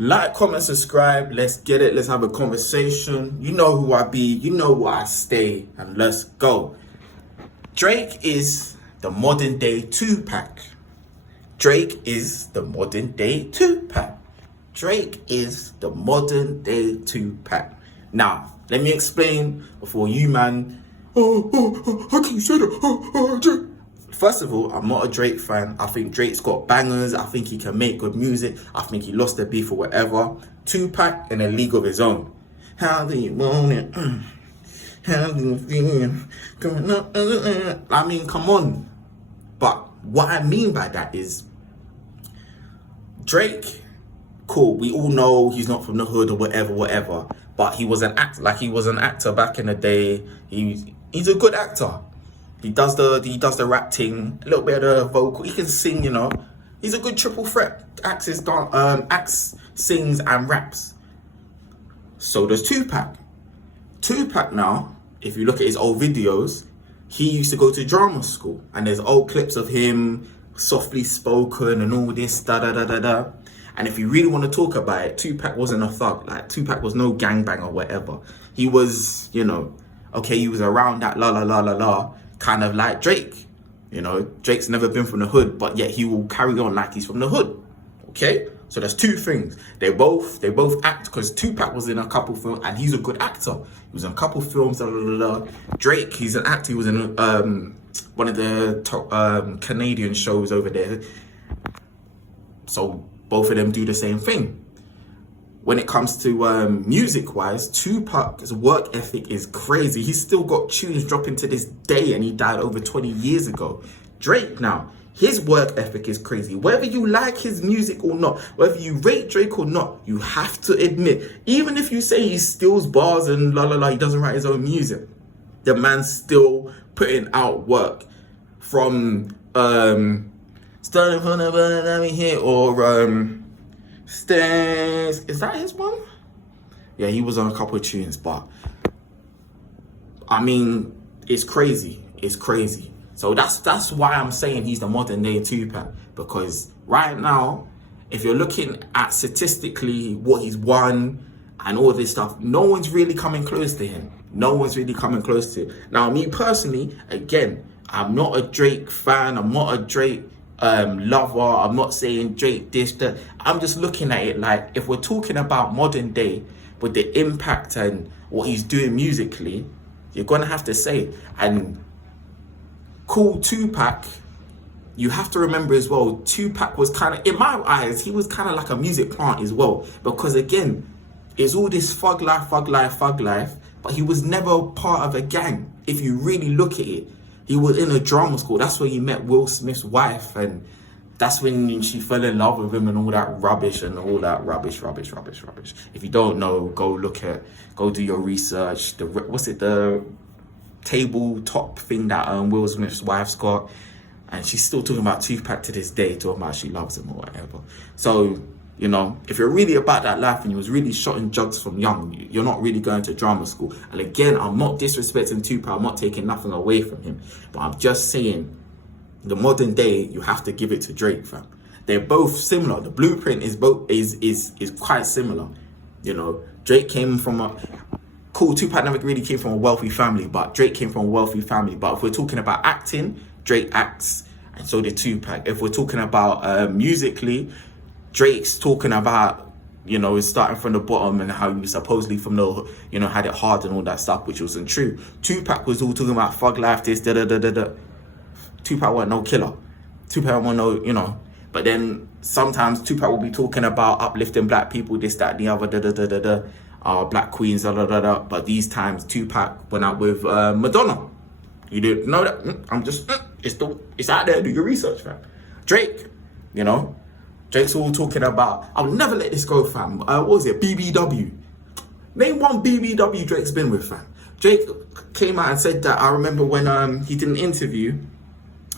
Like, comment, subscribe. Let's get it. Let's have a conversation. You know who I be. You know where I stay. And let's go. Drake is the modern day Tupac. Drake is the modern day Tupac. Drake is the modern day Tupac. Now, let me explain before you, man. How can you say that? Drake. First of all, I'm not a Drake fan. I think Drake's got bangers. I think he can make good music. I think he lost the beef or whatever. Tupac in a league of his own. How do you want it? How do you feel? I mean, come on. But what I mean by that is Drake, cool. We all know he's not from the hood or whatever. But he was an actor. Like, he was an actor back in the day. He's a good actor. He does the rap thing, a little bit of the vocal. He can sing, you know. He's a good triple threat. Acts, sings, and raps. So does Tupac. Tupac now, if you look at his old videos, he used to go to drama school. And there's old clips of him softly spoken and all this, da-da-da-da-da. And if you really want to talk about it, Tupac wasn't a thug. Like, Tupac was no gangbang or whatever. He was, you know, okay, he was around that la-la-la-la-la, kind of like Drake. You know, Drake's never been from the hood, but yet he will carry on like he's from the hood. Okay? So there's two things. They both act, because Tupac was in a couple films and he's a good actor. He was in a couple films, Drake, he's an actor. He was in one of the top Canadian shows over there. So both of them do the same thing. When it comes to music-wise, Tupac's work ethic is crazy. He's still got tunes dropping to this day, and he died over 20 years ago. Drake now, his work ethic is crazy. Whether you like his music or not, whether you rate Drake or not, you have to admit, even if you say he steals bars and he doesn't write his own music, the man's still putting out work. From starting from the bottom here, or Stairs. Is that his one? Yeah, he was on a couple of tunes, but I mean, it's crazy. It's crazy. So that's why I'm saying he's the modern day Tupac, because right now, if you're looking at statistically what he's won and all this stuff, no one's really coming close to him. No one's really coming close to him. Now, me personally, again, I'm not a Drake fan. I'm not a Drake lover. I'm not saying Drake this, that. I'm just looking at it like, if we're talking about modern day with the impact and what he's doing musically, you're gonna have to say it. And cool, Tupac, you have to remember as well, Tupac was kind of, in my eyes, he was kind of like a music plant as well, because again, it's all this thug life, but he was never part of a gang. If you really look at it, he was in a drama school. That's where he met Will Smith's wife, and that's when she fell in love with him and all that rubbish and all that rubbish. If you don't know, go do your research. The tabletop thing that Will Smith's wife's got, and she's still talking about Tupac to this day, talking about she loves him or whatever. So, you know, if you're really about that life and you was really shotting drugs from young, you're not really going to drama school. And again, I'm not disrespecting Tupac, I'm not taking nothing away from him, but I'm just saying, the modern day, you have to give it to Drake, fam. They're both similar. The blueprint is quite similar. You know, Drake came from Tupac never really came from a wealthy family, but Drake came from a wealthy family. But if we're talking about acting, Drake acts, and so did Tupac. If we're talking about musically, Drake's talking about, you know, starting from the bottom and how he was supposedly from the, you know, had it hard and all that stuff, which wasn't true. Tupac was all talking about thug life, this, da-da-da-da-da. Tupac wasn't no killer. Tupac wasn't no, you know. But then sometimes Tupac will be talking about uplifting black people, this, that, and the other, da-da-da-da-da. Black queens, da-da-da-da. But these times, Tupac went out with Madonna. You didn't know that? I'm just, it's out there. Do your research, fam. Drake, you know. Drake's all talking about, I'll never let this go, fam. What was it? BBW. Name one BBW Drake's been with, fam. Drake came out and said that. I remember when he did an interview.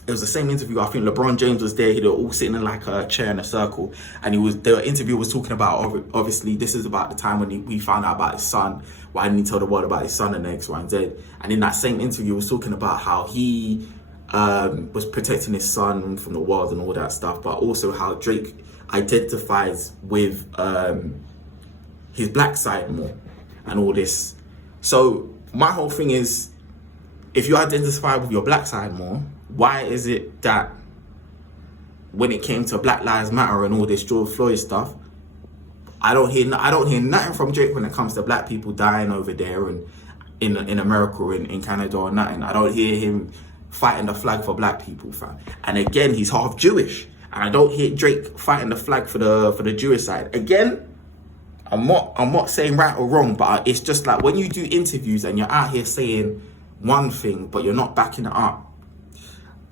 It was the same interview. I think LeBron James was there. They were all sitting in like a chair in a circle, and the interviewer was talking about, obviously this is about the time when we found out about his son. Why didn't he tell the world about his son and X, Y, and Z? And in that same interview, he was talking about how he was protecting his son from the world and all that stuff, but also how Drake identifies with his black side more and all this. So my whole thing is, if you identify with your black side more, why is it that when it came to Black Lives Matter and all this George Floyd stuff, I don't hear nothing from Drake when it comes to black people dying over there and in America or in Canada or nothing. I don't hear him fighting the flag for black people, fam. And again, he's half Jewish, and I don't hear Drake fighting the flag for the Jewish side. Again, I'm not saying right or wrong, but it's just like when you do interviews and you're out here saying one thing but you're not backing it up.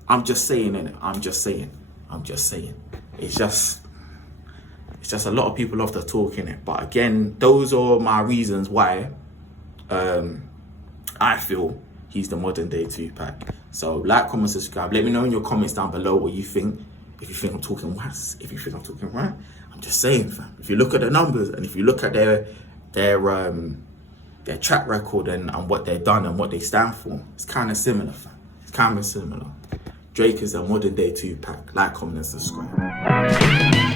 I'm just saying, innit? I'm just saying. It's just a lot of people love to talk, innit? But again, those are my reasons why I feel he's the modern day Tupac. So like, comment, subscribe. Let me know in your comments down below what you think. If you think I'm talking whass, if you think I'm talking right, I'm just saying, fam. If you look at the numbers and if you look at their track record and what they've done and what they stand for, it's kind of similar, fam. It's kind of similar. Drake is a modern day Tupac. Like, comment, and subscribe.